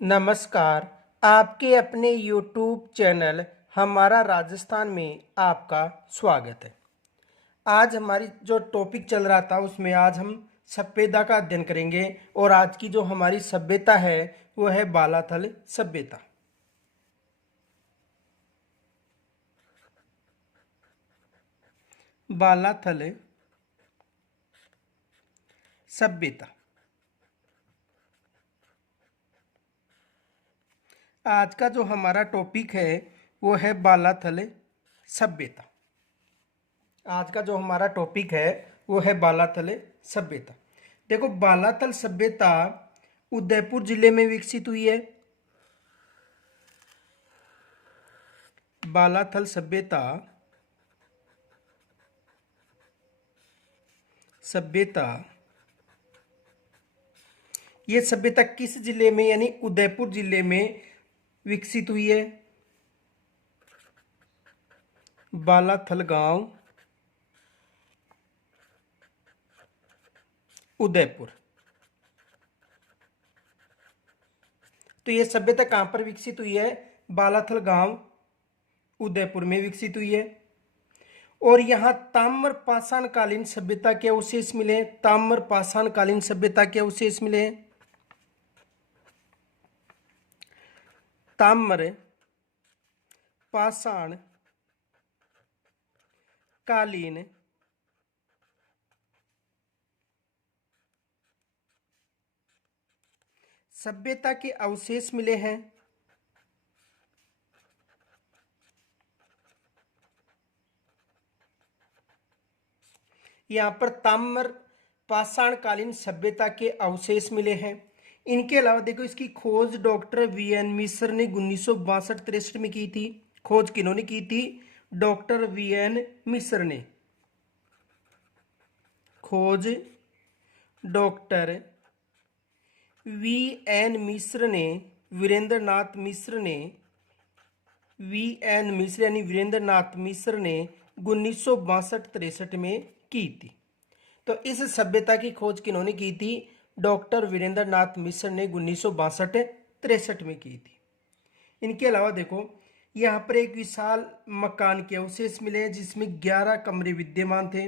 नमस्कार। आपके अपने YouTube चैनल हमारा राजस्थान में आपका स्वागत है। आज हमारी जो टॉपिक चल रहा था उसमें आज हम सभ्यता का अध्ययन करेंगे और आज की जो हमारी सभ्यता है वो है बालाथल सभ्यता। बालाथल सभ्यता आज का जो हमारा टॉपिक है वो है बालाथल सभ्यता। आज का जो हमारा टॉपिक है वो है बालाथल सभ्यता। देखो, बालाथल सभ्यता उदयपुर जिले में विकसित हुई है। बालाथल सभ्यता ये सभ्यता किस जिले में यानी उदयपुर जिले में विकसित हुई है? बालाथल गांव, उदयपुर। तो ये सभ्यता कहां पर विकसित हुई है? बालाथल गांव, उदयपुर में विकसित हुई है। और यहां ताम्र पाषाणकालीन सभ्यता के अवशेष मिले। ताम्र पाषाणकालीन सभ्यता के अवशेष मिले। ताम्र पाषाणकालीन सभ्यता के अवशेष मिले हैं। यहाँ पर ताम्र पाषाणकालीन सभ्यता के अवशेष मिले हैं। इनके अलावा देखो, इसकी खोज डॉक्टर वीएन मिश्र ने 1962-63 में की थी। खोज किन्होंने की थी? डॉक्टर वीएन मिश्र ने। खोज डॉक्टर वीएन मिश्र ने, वीरेंद्रनाथ मिश्र ने, वीएन मिश्र यानी वीरेंद्र नाथ मिश्र ने 1962-63 में की थी। तो इस सभ्यता की खोज किन्होंने की थी? डॉक्टर वीरेंद्र नाथ मिश्र ने 1962-63 में की थी। इनके अलावा देखो, यहाँ पर एक विशाल मकान के अवशेष मिले जिसमें 11 कमरे विद्यमान थे।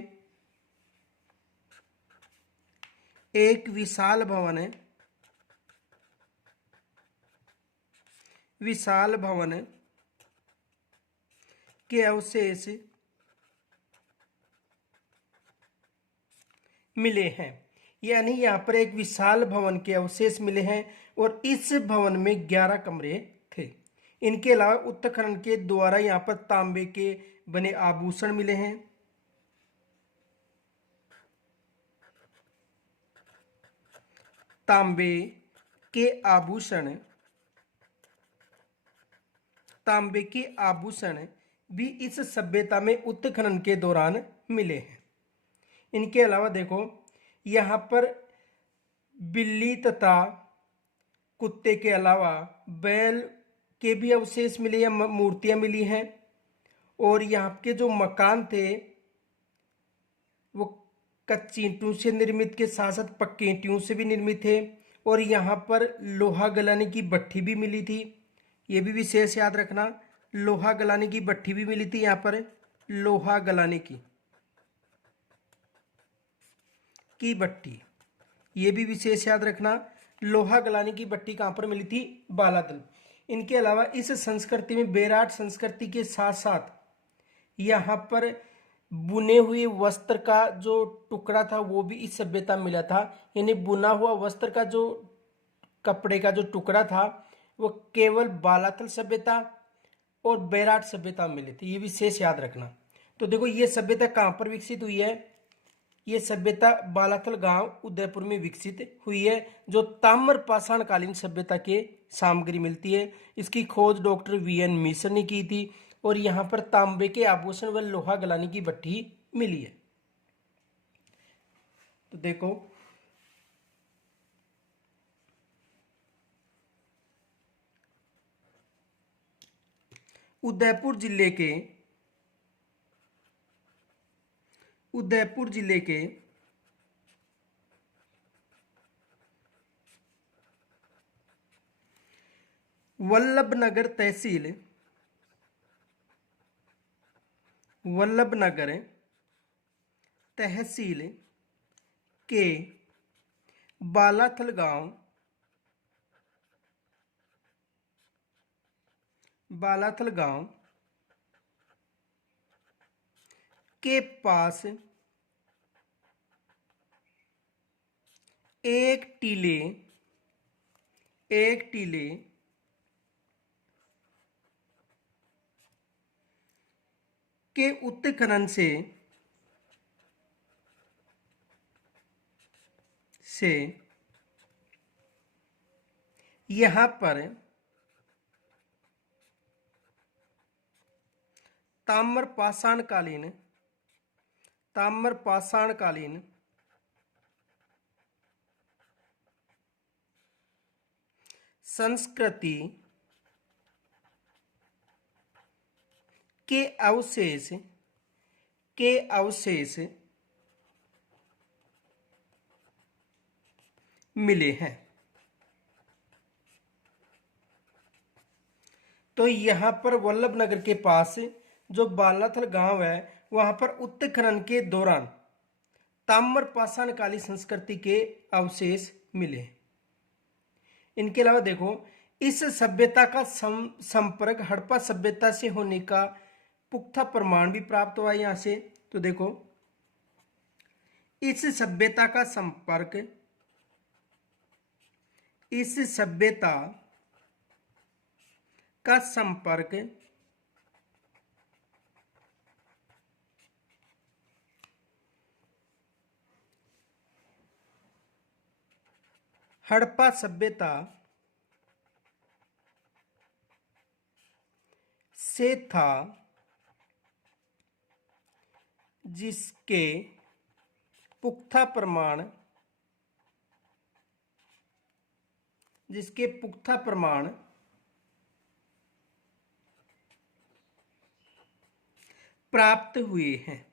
एक विशाल भवन के अवशेष मिले हैं। यानी यहाँ पर एक विशाल भवन के अवशेष मिले हैं और इस भवन में 11 कमरे थे। इनके अलावा उत्खनन के द्वारा यहाँ पर तांबे के बने आभूषण मिले हैं। तांबे के आभूषण भी इस सभ्यता में उत्खनन के दौरान मिले हैं। इनके अलावा देखो, यहाँ पर बिल्ली तथा कुत्ते के अलावा बैल के भी अवशेष मिले या मूर्तियां मिली हैं। और यहाँ के जो मकान थे वो कच्ची ईंटों से निर्मित के साथ साथ पक्की ईंटों से भी निर्मित थे। और यहाँ पर लोहा गलाने की भट्ठी भी मिली थी। ये भी विशेष याद रखना, लोहा गलाने की भट्ठी भी मिली थी। यहाँ पर लोहा गलाने की भट्टी, ये भी विशेष याद रखना। लोहा गलाने की भट्टी कहां पर मिली थी? बालाथल। इनके अलावा इस संस्कृति में बेराट संस्कृति के साथ साथ यहाँ पर बुने हुए वस्त्र का जो टुकड़ा था वो भी इस सभ्यता में मिला था। यानी बुना हुआ वस्त्र का जो कपड़े का जो टुकड़ा था वो केवल बालाथल सभ्यता और बेराट सभ्यता में मिले थे। ये विशेष याद रखना। तो देखो, ये सभ्यता कहां पर विकसित हुई है? ये सभ्यता बालाथल गांव, उदयपुर में विकसित हुई है, जो ताम्र पाषाणकालीन सभ्यता के सामग्री मिलती है। इसकी खोज डॉक्टर वीएन मिश्र ने की थी और यहाँ पर तांबे के आभूषण व लोहा गलाने की भट्ठी मिली है। तो देखो, उदयपुर जिले के वल्लभनगर तहसील, वल्लभनगर तहसील के बालाथल गांव, बालाथल गांव के पास एक टीले, एक टीले के उत्खनन से यहाँ पर ताम्रपाषाणकालीन, ताम्रपाषाणकालीन संस्कृति के अवशेष, के अवशेष मिले हैं। तो यहाँ पर वल्लभनगर के पास जो बालाथल गांव है वहां पर उत्खनन के दौरान ताम्रपाषाणकालीन संस्कृति के अवशेष मिले। इनके अलावा देखो, इस सभ्यता का संपर्क हड़प्पा सभ्यता से होने का पुख्ता प्रमाण भी प्राप्त हुआ यहां से। तो देखो, इस सभ्यता का संपर्क, इस सभ्यता का संपर्क हड़प्पा सभ्यता से था, जिसके पुख्ता प्रमाण, जिसके पुख्ता प्रमाण प्राप्त हुए हैं।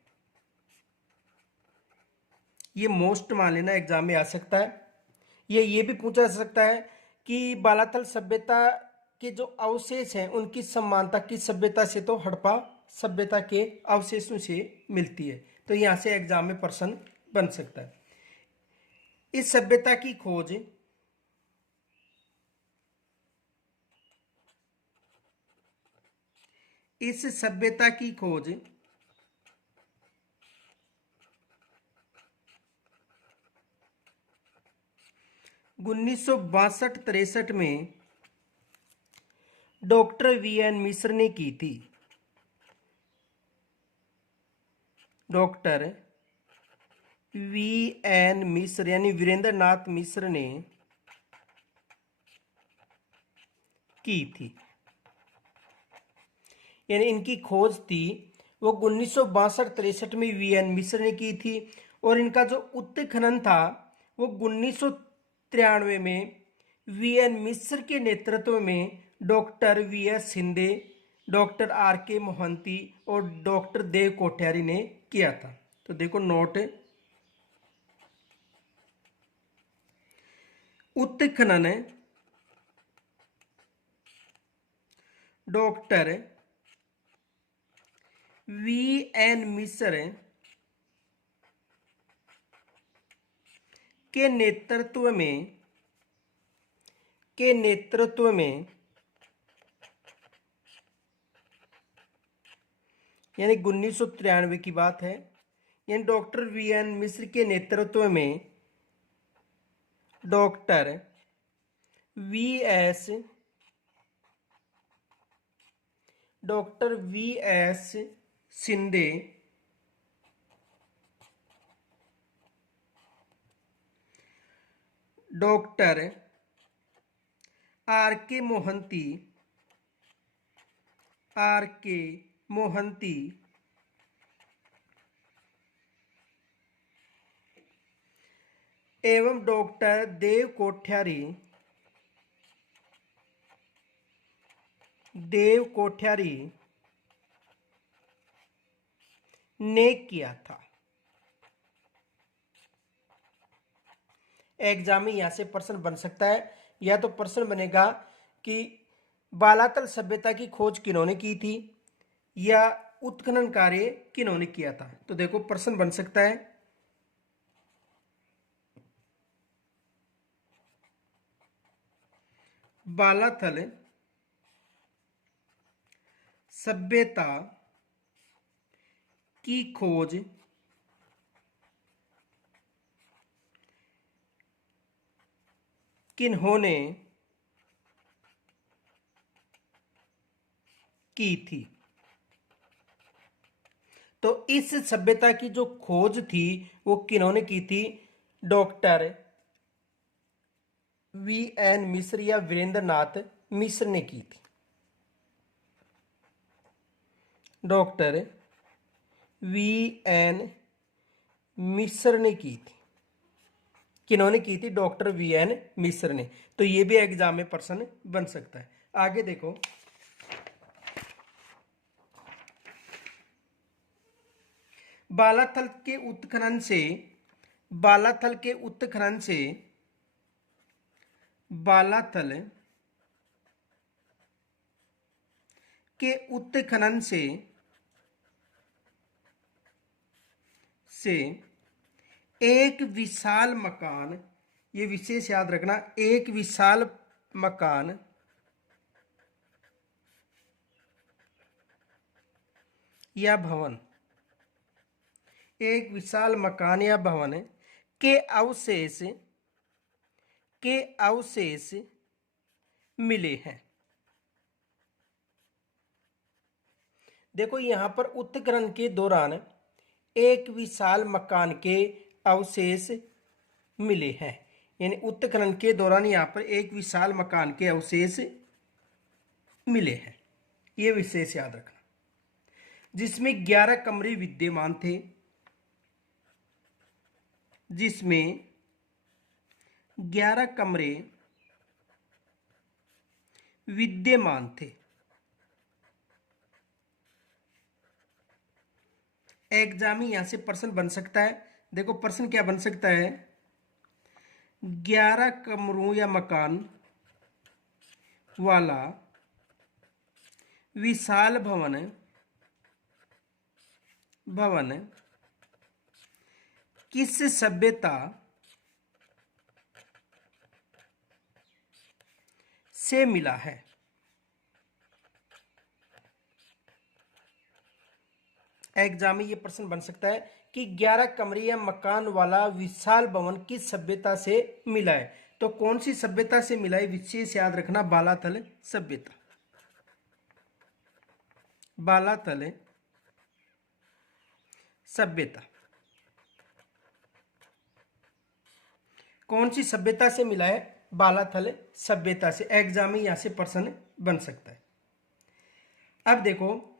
ये मोस्ट मान लेना, एग्जाम में आ सकता है। ये भी पूछा जा सकता है कि बालाथल सभ्यता के जो अवशेष हैं उनकी समानता किस सभ्यता से, तो हड़प्पा सभ्यता के अवशेषों से मिलती है। तो यहां से एग्जाम में प्रश्न बन सकता है। इस सभ्यता की खोज इस सभ्यता की खोज 1962-63 में डॉक्टर वी.एन. मिश्र ने की थी। Doctor VN. मिश्र यानी वीरेंद्र नाथ मिश्र ने की थी, यानी इनकी खोज थी वो 1962-63 में वी.एन. मिश्र ने की थी। और इनका जो उत्खनन था वो 1993 में वी.एन. मिश्र के नेतृत्व में doctor V S. Shinde, doctor R K. Mohanty और डॉक्टर देव कोठियारी ने किया था। तो देखो नोट, उत्खनन डॉक्टर वी.एन. मिश्र के नेतृत्व में यानी 1993 की बात है, यानी डॉक्टर वी.एन. मिश्र के नेतृत्व में doctor V S. Shinde, doctor R K. Mohanty एवं डॉक्टर देव कोठियारी ने किया था। एग्जाम में यहां से प्रश्न बन सकता है, या तो प्रश्न बनेगा कि बालातल सभ्यता की खोज किन्होंने की थी या उत्खनन कार्य किन्होंने किया था? तो देखो प्रश्न बन सकता है बालातल सभ्यता की खोज किन्होंने की थी? तो इस सभ्यता की जो खोज थी वो किन्होंने की थी? Doctor VN. मिश्र या वीरेंद्र नाथ मिश्र ने की थी। Doctor VN. मिश्र ने की थी। किन्होंने की थी? Doctor VN. मिश्र ने। तो ये भी एग्जाम में प्रश्न बन सकता है। आगे देखो, बालाथल के उत्खनन से बालाथल के उत्खनन से बालाथल के उत्खनन से एक विशाल मकान, ये विशेष याद रखना, एक विशाल मकान या भवन, एक विशाल मकान या भवन के अवशेष मिले हैं। देखो यहां पर उत्खनन के दौरान एक विशाल मकान के अवशेष मिले हैं, यानी उत्खनन के दौरान यहां पर एक विशाल मकान के अवशेष मिले हैं, ये विशेष याद रखना। जिसमें 11 कमरे विद्यमान थे, जिसमें 11 कमरे विद्यमान थे। एग्जाम में यहां से प्रश्न बन सकता है। देखो प्रश्न क्या बन सकता है? 11 कमरों या मकान वाला विशाल भवन किस सभ्यता से मिला है? एग्जाम में ये प्रश्न बन सकता है कि 11 कमरे या मकान वाला विशाल भवन किस सभ्यता से मिला है। तो कौन सी सभ्यता से मिला है? विशेष याद रखना, बालाथल सभ्यता। बालाथल सभ्यता कौन सी सभ्यता से मिला है? बालाथल सभ्यता से। एग्जाम में यहां से प्रश्न बन सकता है। अब देखो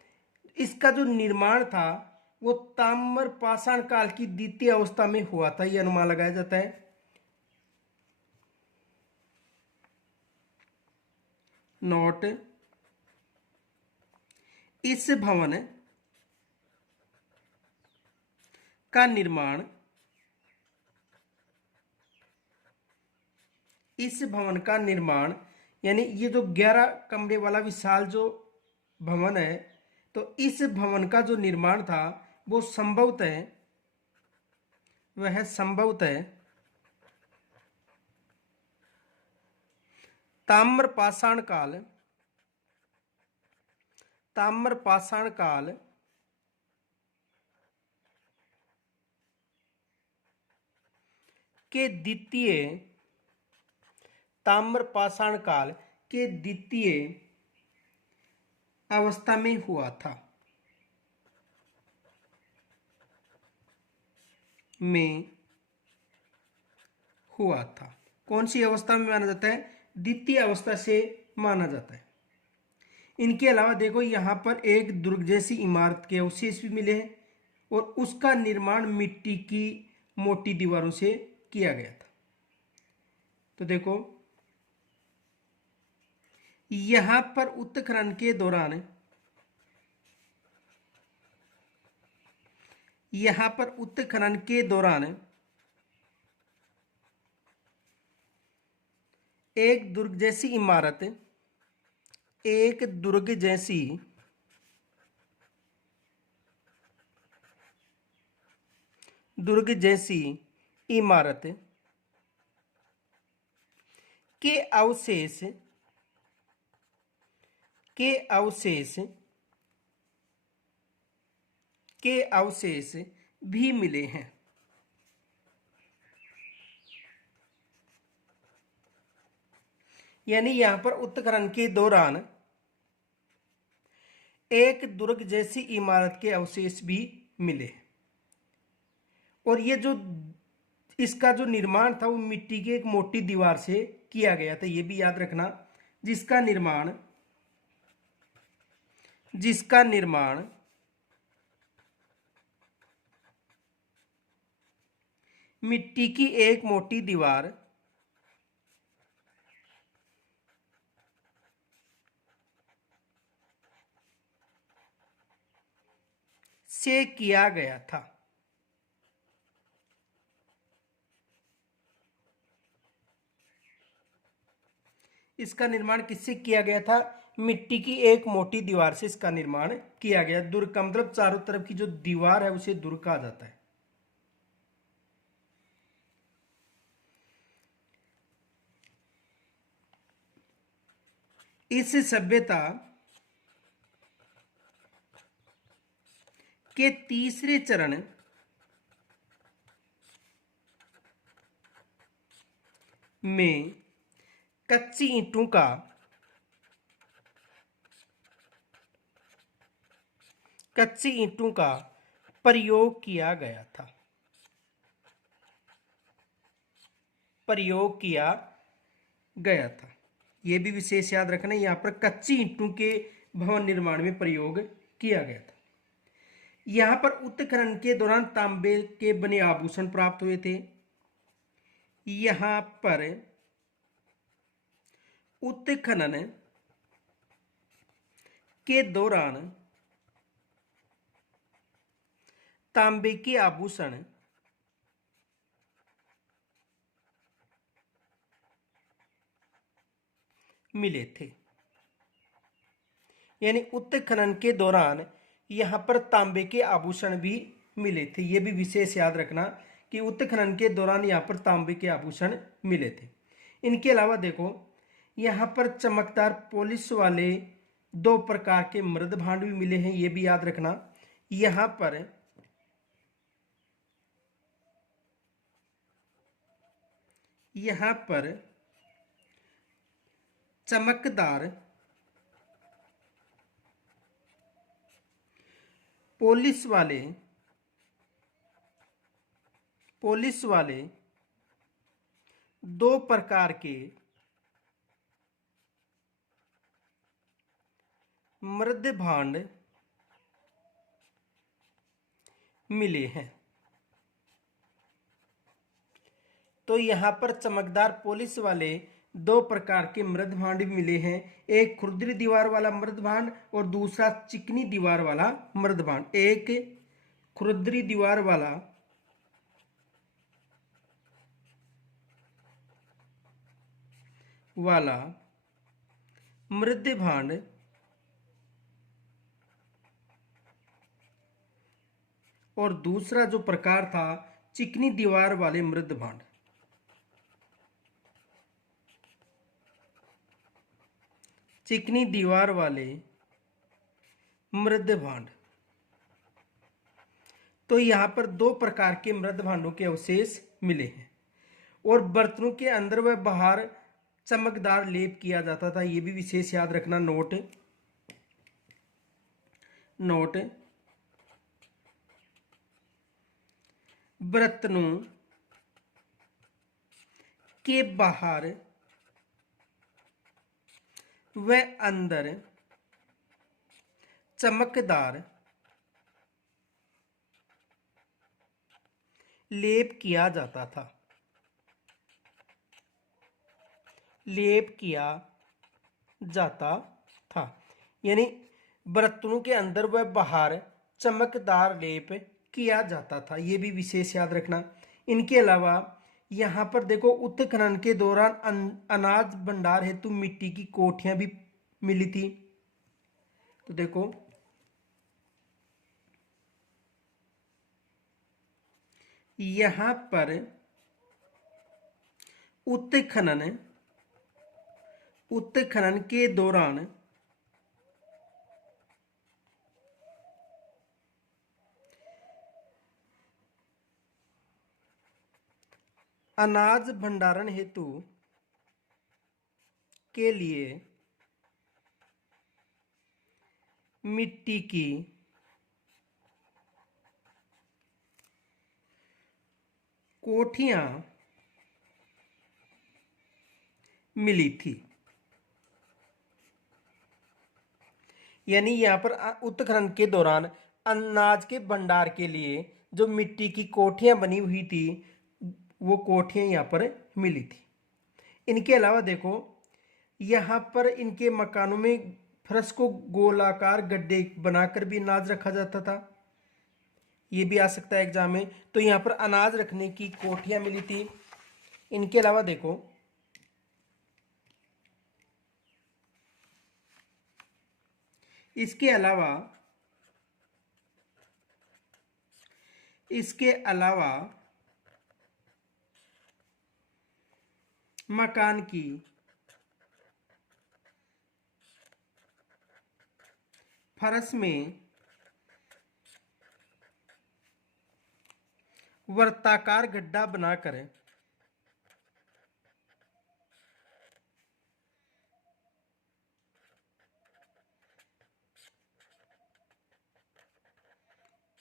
इसका जो निर्माण था वो ताम्र पाषाण काल की द्वितीय अवस्था में हुआ था, यह अनुमान लगाया जाता है। नोट, इस भवन का निर्माण यानी ये जो 11 कमरे वाला विशाल जो भवन है, तो इस भवन का जो निर्माण था वो संभवतः ताम्र पाषाण काल के द्वितीय अवस्था में हुआ था। कौन सी अवस्था में माना जाता है? द्वितीय अवस्था से माना जाता है। इनके अलावा देखो यहां पर एक दुर्ग जैसी इमारत के अवशेष भी मिले हैं और उसका निर्माण मिट्टी की मोटी दीवारों से किया गया था। तो देखो यहां पर उत्खनन के दौरान एक दुर्ग जैसी इमारत एक दुर्ग जैसी इमारत के अवशेष भी मिले हैं। यानी यहां पर उत्खनन के दौरान एक दुर्ग जैसी इमारत के अवशेष भी मिले और ये जो इसका जो निर्माण था वो मिट्टी की एक मोटी दीवार से किया गया था। ये भी याद रखना, जिसका निर्माण मिट्टी की एक मोटी दीवार से किया गया था। इसका निर्माण किससे किया गया था? मिट्टी की एक मोटी दीवार से इसका निर्माण किया गया। दुर्ग का मतलब चारों तरफ की जो दीवार है उसे दुर्ग कहा जाता है। इस सभ्यता के तीसरे चरण में कच्ची ईंटों का प्रयोग किया गया था। यह भी विशेष याद रखना, यहां पर कच्ची ईंटों के भवन निर्माण में प्रयोग किया गया था। यहां पर उत्खनन के दौरान तांबे के बने आभूषण प्राप्त हुए थे। यहां पर उत्खनन के दौरान तांबे के आभूषण मिले थे। यानी उत्खनन के दौरान यहां पर तांबे के आभूषण भी मिले थे। यह भी विशेष याद रखना कि उत्खनन के दौरान यहां पर तांबे के आभूषण मिले थे। इनके अलावा देखो, यहां पर चमकदार पॉलिश वाले 2 प्रकार के मृद भांड भी मिले हैं। यह भी याद रखना, यहां पर चमकदार पॉलिश वाले 2 प्रकार के मृद भांड मिले हैं। तो यहां पर चमकदार पॉलिश वाले 2 प्रकार के मृद भांड मिले हैं। एक खुरदरी दीवार वाला मृद भांड और दूसरा चिकनी दीवार वाला मृद भांड। एक खुरदरी दीवार वाला मृद भांड और दूसरा जो प्रकार था चिकनी दीवार वाले मृद भांड। चिकनी दीवार वाले मृद भांड। तो यहां पर 2 प्रकार के मृद भांडों के अवशेष मिले हैं और बर्तनों के अंदर व बाहर चमकदार लेप किया जाता था। यह भी विशेष याद रखना। नोट बर्तनों के बाहर व अंदर चमकदार लेप किया जाता था। यानी बर्तनों के अंदर व बाहर चमकदार लेप किया जाता था। यह भी विशेष याद रखना। इनके अलावा यहां पर देखो, उत्खनन के दौरान अनाज भंडार हेतु मिट्टी की कोठियां भी मिली थी। तो देखो यहां पर उत्खनन के दौरान अनाज भंडारण हेतु के लिए मिट्टी की कोठियां मिली थी। यानी यहां पर उत्खनन के दौरान अनाज के भंडार के लिए जो मिट्टी की कोठियां बनी हुई थी वो कोठियां यहां पर मिली थी। इनके अलावा देखो यहां पर इनके मकानों में फर्श को गोलाकार गड्ढे बनाकर भी अनाज रखा जाता था। ये भी आ सकता है एग्जाम में। तो यहां पर अनाज रखने की कोठियां मिली थी। इनके अलावा देखो इसके अलावा मकान की फर्श में वर्ताकार गड्ढा बनाकर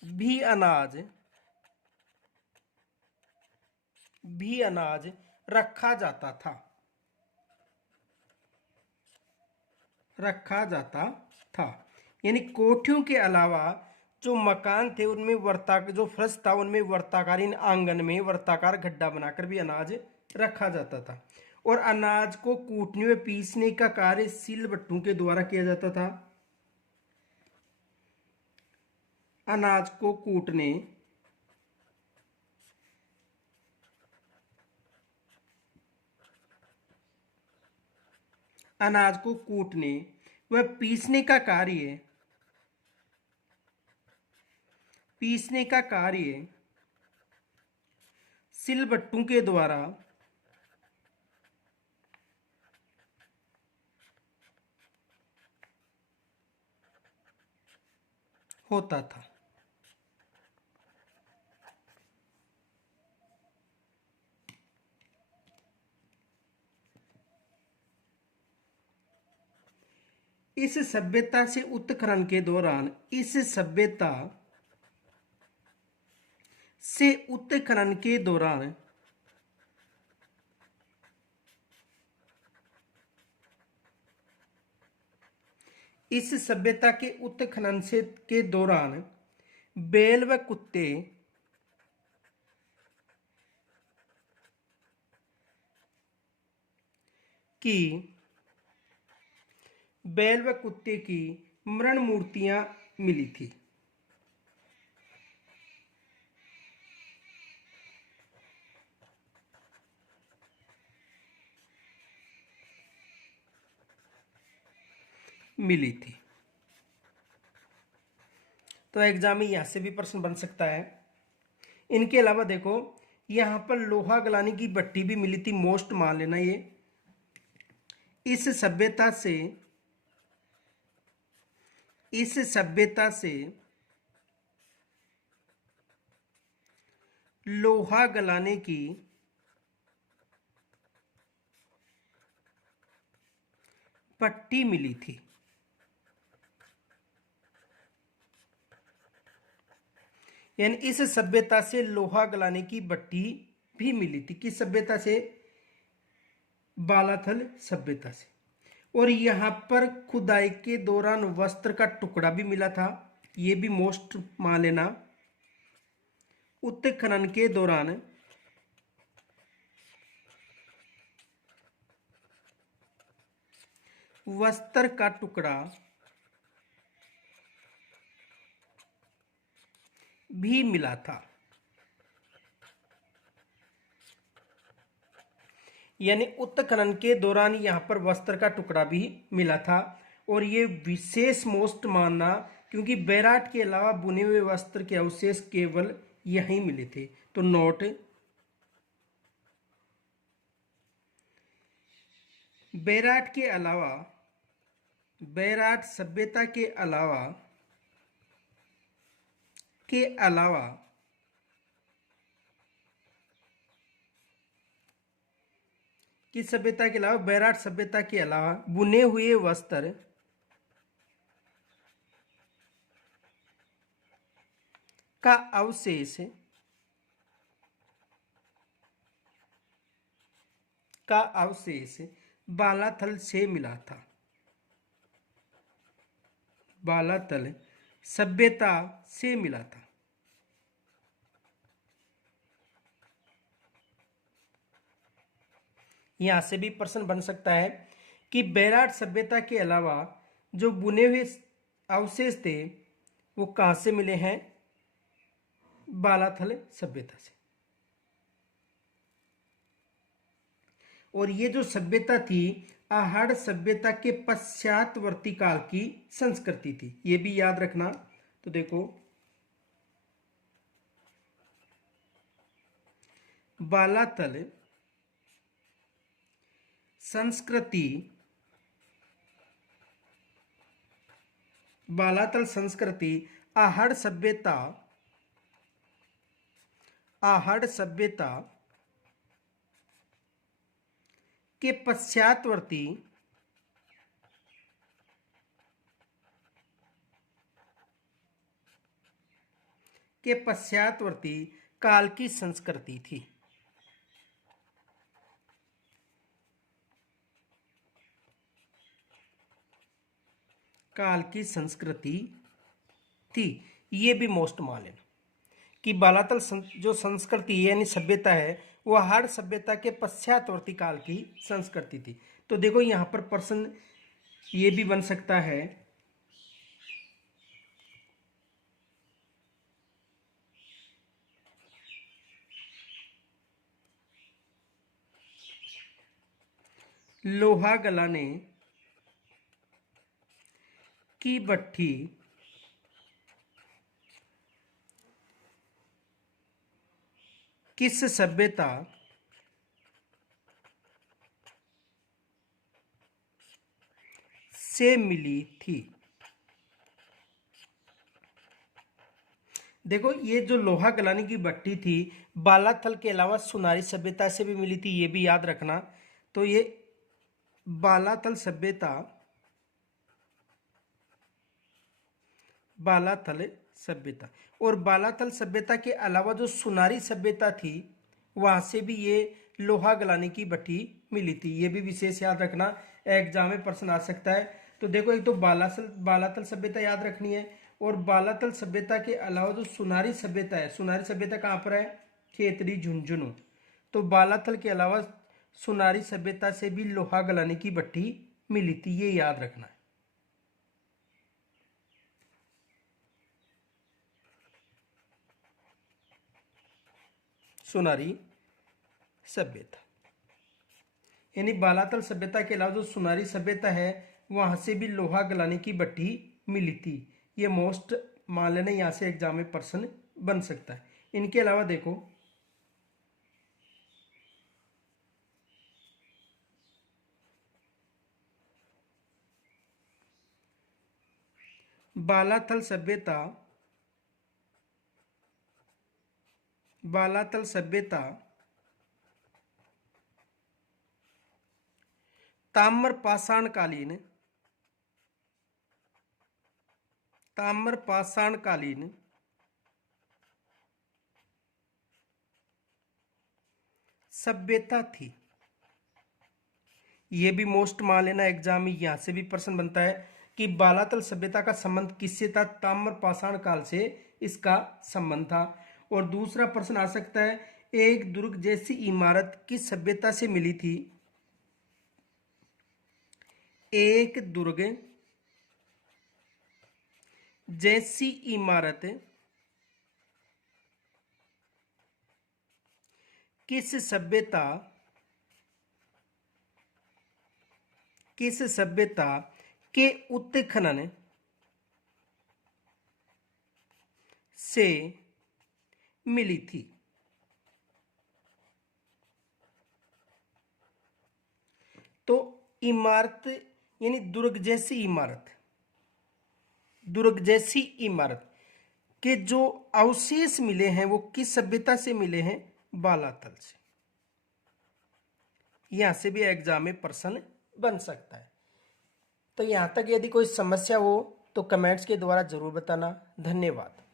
भी अनाज रखा जाता था। यानी कोठियों के अलावा जो मकान थे उनमें जो फर्श था उनमें वर्ताकार, इन आंगन में वर्ताकार गड्ढा बनाकर भी अनाज रखा जाता था। और अनाज को कूटने व पीसने का कार्य सिलबट्टों के द्वारा किया जाता था। अनाज को कूटने व पीसने का कार्य सिलबट्टों के द्वारा होता था। इस सभ्यता से उत्खनन के दौरान बैल व कुत्ते की मरण मूर्तियां मिली थी। तो एग्जाम में यहां से भी प्रश्न बन सकता है। इनके अलावा देखो यहां पर लोहा गलाने की भट्टी भी मिली थी, मोस्ट मान लेना ये। इस सभ्यता से लोहा गलाने की भट्टी मिली थी। यानी इस सभ्यता से लोहा गलाने की भट्टी भी मिली थी। किस सभ्यता से? बालाथल सभ्यता से। और यहां पर खुदाई के दौरान वस्त्र का टुकड़ा भी मिला था, ये भी मोस्ट मान लेना। उत्खनन के दौरान वस्त्र का टुकड़ा भी मिला था। यानी उत्खनन के दौरान यहां पर वस्त्र का टुकड़ा भी मिला था। और ये विशेष मोस्ट मानना, क्योंकि बैराट के अलावा बुने हुए वस्त्र के अवशेष केवल यहीं मिले थे। तो नोट, बैराट के अलावा, बैराट सभ्यता के अलावा किस सभ्यता के अलावा, बैराट सभ्यता के अलावा बुने हुए वस्त्र का अवशेष बालाथल से मिला था। बालाथल सभ्यता से मिला था। यहां से भी प्रश्न बन सकता है कि बैराट सभ्यता के अलावा जो बुने हुए अवशेष थे वो कहां से मिले हैं? बालाथल सभ्यता से। और ये जो सभ्यता थी आहड़ सभ्यता के पश्चातवर्ती काल की संस्कृति थी, ये भी याद रखना। तो देखो, बालाथल संस्कृति, बालाथल संस्कृति आहड़ सभ्यता के पश्चातवर्ती काल की संस्कृति थी। काल की संस्कृति थी। ये भी मोस्ट मान लेना कि बालाथल जो संस्कृति यानी सभ्यता है वह आहड़ सभ्यता के पश्चातवर्ती काल की संस्कृति थी। तो देखो यहां पर प्रश्न ये भी बन सकता है, लोहा गलाने की भट्ठी किस सभ्यता से मिली थी? देखो ये जो लोहा गलाने की भट्टी थी बालाथल के अलावा सुनारी सभ्यता से भी मिली थी, ये भी याद रखना। तो ये बालाथल सभ्यता और बालाथल सभ्यता के अलावा जो सुनारी सभ्यता थी वहां से भी ये लोहा गलाने की भट्टी मिली थी, ये भी विशेष याद रखना, एग्जाम में प्रश्न आ सकता है। तो देखो एक तो बालाथल सभ्यता याद रखनी है, और बालाथल सभ्यता के अलावा जो सुनारी सभ्यता है, सुनारी सभ्यता कहाँ पर है? खेतड़ी झुंझुनू। तो बालाथल के अलावा सुनारी सभ्यता से भी लोहा गलाने की भट्टी मिली थी, ये याद रखना है। सुनारी सभ्यता यानी बालाथल सभ्यता के अलावा जो सुनारी सभ्यता है वहां से भी लोहा गलाने की भट्टी मिली थी, ये मोस्ट मान लेना, यहां से एग्जाम में प्रश्न बन सकता है। इनके अलावा देखो बालाथल ताम्रपाषाणकालीन सभ्यता थी, ये भी मोस्ट मान लेना, एग्जाम में यहां से भी प्रश्न बनता है कि बालाथल सभ्यता का संबंध किससे था? ताम्रपाषाण काल से इसका संबंध था। और दूसरा प्रश्न आ सकता है, एक दुर्ग जैसी इमारत किस सभ्यता से मिली थी? एक दुर्ग जैसी इमारत किस सभ्यता के उत्खनन से मिली थी। तो इमारत यानी दुर्ग जैसी इमारत, दुर्ग जैसी इमारत के जो अवशेष मिले हैं वो किस सभ्यता से मिले हैं? बालातल से। यहां से भी एग्जाम में प्रश्न बन सकता है। तो यहां तक यदि कोई समस्या हो तो कमेंट्स के द्वारा जरूर बताना। धन्यवाद।